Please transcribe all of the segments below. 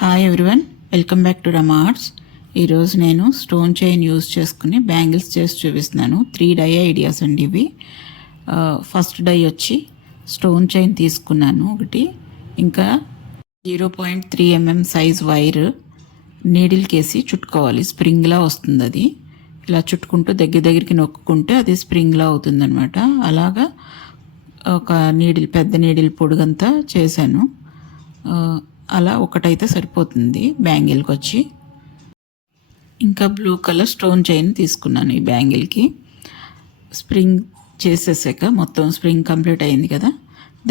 Hi everyone, welcome back to Rama arts. ఈరోజు నేను stone chain use చేసుకుని bangles చేసి చూపిస్తున్నాను. 3 డై ఐడియాస్ అండి ఇవి. ఫస్ట్ డై వచ్చి స్టోన్ చైన్ తీసుకున్నాను ఒకటి, ఇంకా 0.3 mm సైజ్ వైర్ నీడిల్కేసి చుట్టుకోవాలి. స్ప్రింగ్లా వస్తుంది అది. ఇలా చుట్టుకుంటూ దగ్గరికి నొక్కుంటే అది స్ప్రింగ్లా అవుతుందన్నమాట. అలాగా ఒక నీడిల్, పెద్ద నీడిల్ పొడుగంతా చేశాను. అలా ఒకటైతే సరిపోతుంది బ్యాంగిల్కి వచ్చి. ఇంకా బ్లూ కలర్ స్టోన్ చైన్ తీసుకున్నాను ఈ బ్యాంగిల్కి. స్ప్రింగ్ చేసేసాక మొత్తం స్ప్రింగ్ కంప్లీట్ అయింది కదా,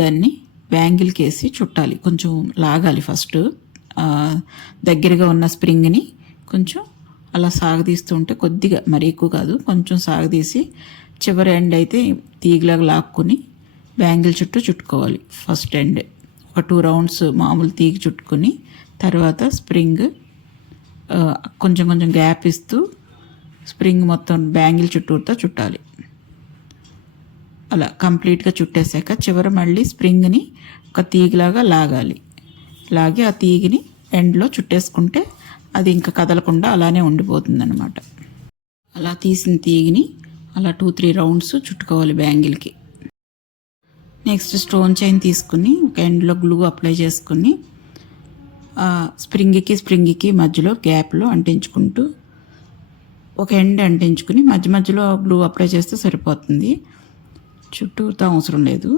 దాన్ని బ్యాంగిల్కి వేసి చుట్టాలి. కొంచెం లాగాలి ఫస్ట్, దగ్గరగా ఉన్న స్ప్రింగ్ని కొంచెం అలా సాగదీస్తుంటే, కొద్దిగా మరీ ఎక్కువ కాదు, కొంచెం సాగదీసి చివరి ఎండ్ అయితే తీగలాగా లాక్కుని బ్యాంగిల్ చుట్టూ చుట్టుకోవాలి. ఫస్ట్ ఎండ్ ఒక 2 రౌండ్స్ మామూలు తీగ చుట్టుకొని, తర్వాత స్ప్రింగ్ కొంచెం కొంచెం గ్యాప్ ఇస్తూ స్ప్రింగ్ మొత్తం బ్యాంగిల్ చుట్టూతో చుట్టాలి. అలా కంప్లీట్గా చుట్టేసాక చివర మళ్ళీ స్ప్రింగ్ని ఒక తీగలాగా లాగాలి. లాగి ఆ తీగిని ఎండ్లో చుట్టేసుకుంటే అది ఇంకా కదలకుండా అలానే ఉండిపోతుంది అన్నమాట. అలా తీసిన తీగిని అలా 2-3 రౌండ్స్ చుట్టుకోవాలి బ్యాంగిల్కి. నెక్స్ట్ స్టోన్ చైన్ తీసుకుని ఒక ఎండ్లో గ్లూ అప్లై చేసుకుని స్ప్రింగ్కి మధ్యలో గ్యాప్లో అంటించుకుంటూ ఒక ఎండ్ అంటించుకుని మధ్యలో గ్లూ అప్లై చేస్తే సరిపోతుంది. చుట్టూతో అవసరం లేదు.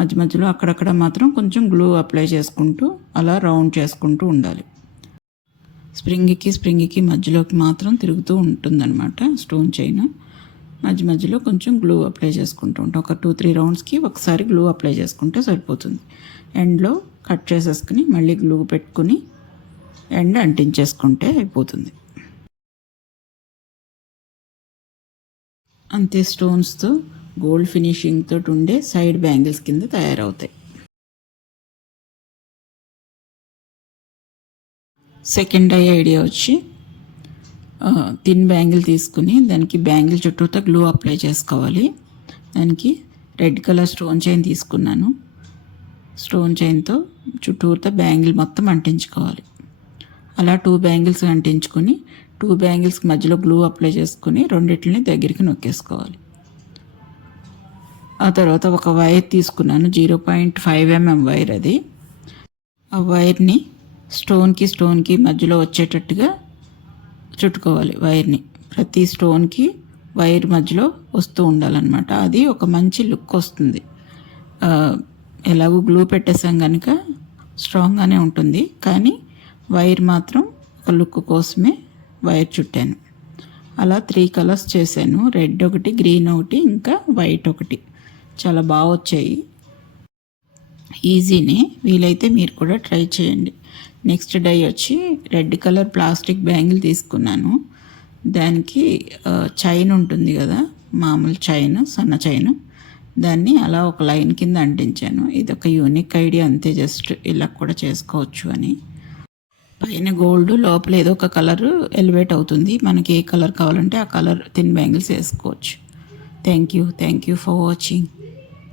మధ్యలో అక్కడక్కడ మాత్రం కొంచెం గ్లూ అప్లై చేసుకుంటూ అలా రౌండ్ చేసుకుంటూ ఉండాలి. స్ప్రింగ్కి మధ్యలోకి మాత్రం తిరుగుతూ ఉంటుందన్నమాట స్టోన్ చైన్. మధ్యలో కొంచెం గ్లూ అప్లై చేసుకుంటూ ఉంటాం. ఒక 2-3 రౌండ్స్కి ఒకసారి గ్లూ అప్లై చేసుకుంటే సరిపోతుంది. ఎండ్లో కట్ చేసేసుకుని మళ్ళీ గ్లూ పెట్టుకుని ఎండ్ అంటించేసుకుంటే అయిపోతుంది. అంతే, స్టోన్స్తో గోల్డ్ ఫినిషింగ్ తోటి ఉండే సైడ్ బ్యాంగిల్స్ కింద తయారవుతాయి. సెకండ్ ఐడియా వచ్చి థిన్ బ్యాంగిల్ తీసుకుని దానికి బ్యాంగిల్ చుట్టూతో గ్లూ అప్లై చేసుకోవాలి. దానికి రెడ్ కలర్ స్టోన్ చైన్ తీసుకున్నాను. స్టోన్ చైన్తో చుట్టూతో బ్యాంగిల్ మొత్తం అంటించుకోవాలి. అలా 2 బ్యాంగిల్స్ అంటించుకొని 2 బ్యాంగిల్స్కి మధ్యలో గ్లూ అప్లై చేసుకుని రెండింటిని దగ్గరికి నొక్కేసుకోవాలి. ఆ తర్వాత ఒక వైర్ తీసుకున్నాను, 0.5 mm వైర్. అది ఆ వైర్ని స్టోన్కి మధ్యలో వచ్చేటట్టుగా చుట్టుకోవాలి. వైర్ని ప్రతి స్టోన్కి వైర్ మధ్యలో వస్తూ ఉండాలన్నమాట. అది ఒక మంచి లుక్ వస్తుంది. ఎలాగో గ్లూ పెట్టేసాం కనుక స్ట్రాంగ్గానే ఉంటుంది, కానీ వైర్ మాత్రం ఒక లుక్ కోసమే వైర్ చుట్టాను. అలా 3 కలర్స్ చేశాను. రెడ్ ఒకటి, గ్రీన్ ఒకటి, ఇంకా వైట్ ఒకటి. చాలా బాగా వచ్చాయి. ఈజీనే, వీలైతే మీరు కూడా ట్రై చేయండి. నెక్స్ట్ డై వచ్చి రెడ్ కలర్ ప్లాస్టిక్ బ్యాంగిల్ తీసుకున్నాను. దానికి చైన్ ఉంటుంది కదా, మామూలు చైన్, సన్న చైన్, దాన్ని అలా ఒక లైన్ కింద అంటించాను. ఇది ఒక యూనిక్ ఐడియా అంతే, జస్ట్ ఇలా కూడా చేసుకోవచ్చు అని. పైన గోల్డ్, లోపల ఏదో ఒక కలర్ ఎలివేట్ అవుతుంది. మనకి ఏ కలర్ కావాలంటే ఆ కలర్ థిన్ బ్యాంగిల్స్ వేసుకోవచ్చు. Thank you for watching.